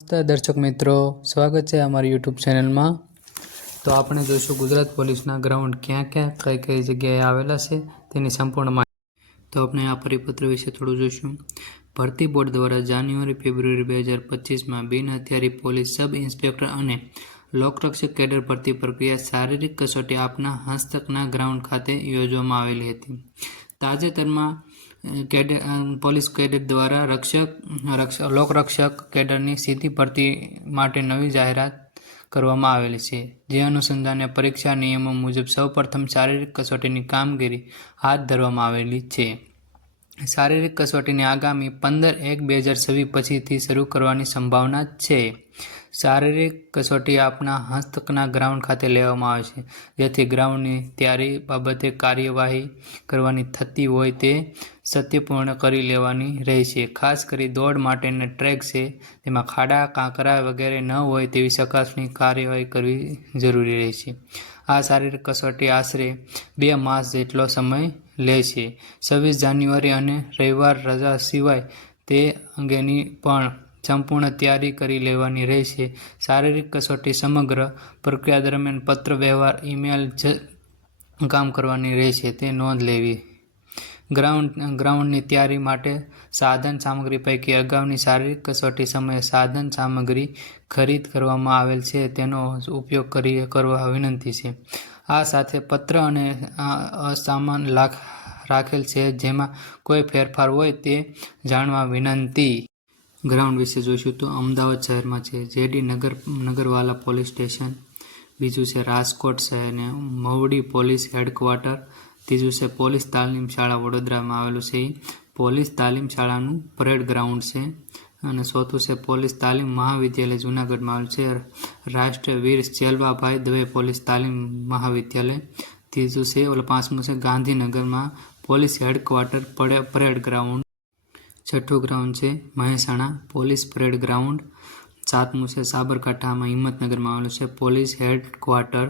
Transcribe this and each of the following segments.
નમસ્તે દર્શક મિત્રો, સ્વાગત છે અમારી યુટ્યુબ ચેનલમાં। તો આપણે જોઈશું ગુજરાત પોલીસના ગ્રાઉન્ડ ક્યાં ક્યાં કઈ કઈ જગ્યાએ આવેલા છે તેની સંપૂર્ણ માહિતી। તો આપણે આ પરિપત્ર વિશે થોડું જોઈશું। ભરતી બોર્ડ દ્વારા જાન્યુઆરી ફેબ્રુઆરી 2025માં બિન હથિયારી પોલીસ સબ ઇન્સ્પેક્ટર અને લોકરક્ષક કેડર ભરતી પ્રક્રિયા શારીરિક કસોટી આપના હસ્તકના ગ્રાઉન્ડ ખાતે યોજવામાં આવેલી હતી। તાજેતરમાં પોલીસ કેડર દ્વારા લોકરક્ષક કેડરની સીધી ભરતી માટે નવી જાહેરાત કરવામાં આવેલી છે, જે અનુસંધાને પરીક્ષા નિયમો મુજબ સૌપ્રથમ શારીરિક કસોટીની કામગીરી હાથ ધરવામાં આવેલી છે। શારીરિક કસોટીને આગામી 15/1/2026 પછીથી શરૂ કરવાની સંભાવના છે। શારીરિક કસોટી આપના હસ્તકના ગ્રાઉન્ડ ખાતે લેવામાં આવે છે, જેથી ગ્રાઉન્ડની તૈયારી બાબતે કાર્યવાહી કરવાની થતી હોય તે સત્યપૂર્ણ કરી લેવાની રહેશે। ખાસ કરી દોડ માટેના ટ્રેક છે તેમાં ખાડા, કાંકરા વગેરે ન હોય તેવી ચકાસણી કાર્યવાહી કરવી જરૂરી રહેશે। આ શારીરિક કસોટી આશરે 2 માસ જેટલો સમય લેશે। 26 જાન્યુઆરી અને રવિવાર રજા સિવાય તે અંગેની પણ સંપૂર્ણ તૈયારી કરી લેવાની રહેશે। શારીરિક કસોટી સમગ્ર પ્રક્રિયા દરમિયાન પત્ર વ્યવહાર, ઈમેલ કામ કરવાની રહેશે, તે નોંધ લેવી। ગ્રાઉન્ડની તૈયારી માટે સાધન સામગ્રી પૈકી અગાઉની શારીરિક કસોટી સમયે સાધન સામગ્રી ખરીદ કરવામાં આવેલ છે તેનો ઉપયોગ કરવા વિનંતી છે। આ સાથે પત્ર અને સામાન રાખેલ છે, જેમાં કોઈ ફેરફાર હોય તે જાણવા વિનંતી। ગ્રાઉન્ડ વિશે જોઈશું તો અમદાવાદ શહેરમાં છે જેડી નગરવાલા પોલીસ સ્ટેશન, બીજું છે રાજકોટ શહેરને મવડી પોલીસ હેડક્વાર્ટર, ત્રીજું છે પોલીસ તાલીમ શાળા વડોદરામાં આવેલું છે પોલીસ તાલીમ શાળાનું પરેડ ગ્રાઉન્ડ છે, અને ચોથું છે પોલીસ તાલીમ મહાવિદ્યાલય જૂનાગઢમાં આવેલું છે રાષ્ટ્રીય વીર ચેલવાભાઈ દવે પોલીસ તાલીમ મહાવિદ્યાલય, ત્રીજું છે પાંચમું છે ગાંધીનગરમાં પોલીસ હેડક્વાર્ટર પરેડ ગ્રાઉન્ડ, છઠ્ઠું ગ્રાઉન્ડ છે મહેસાણા પોલીસ પરેડ ગ્રાઉન્ડ, સાતમું છે સાબરકાંઠામાં હિંમતનગરમાં આવેલું છે પોલીસ હેડક્વાર્ટર,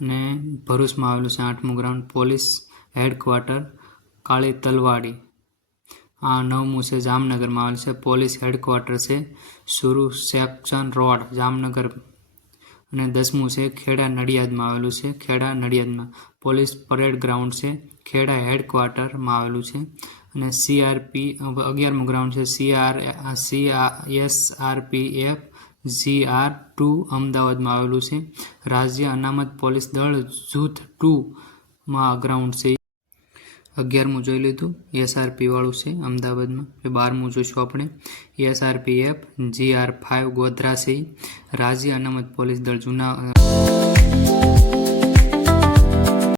અને ભરૂચમાં આવેલું છે આઠમું ગ્રાઉન્ડ પોલીસ હેડક્વાર્ટર કાળી તલવાડી। આ નવમું છે જામનગરમાં આવેલું છે પોલીસ હેડક્વાર્ટર છે સુરુ સેક્શન રોડ જામનગર, અને 10મું છે ખેડા નડિયાદમાં આવેલું છે ખેડા નડિયાદમાં પોલીસ પરેડ ગ્રાઉન્ડ છે ખેડા હેડક્વાર્ટરમાં આવેલું છે, અને CRP 11મું ગ્રાઉન્ડ છે SRPF GR2 અમદાવાદમાં આવેલું છે રાજ્ય અનામત પોલીસ દળ જૂથ 2માં ગ્રાઉન્ડ છે। 11મું જોઈ લીધું SRP વાળું છે અમદાવાદમાં। 12મું જોઈશું આપણે SRPF GR5 ગોધરા છે રાજ્ય અનામત પોલીસ દળ જૂના।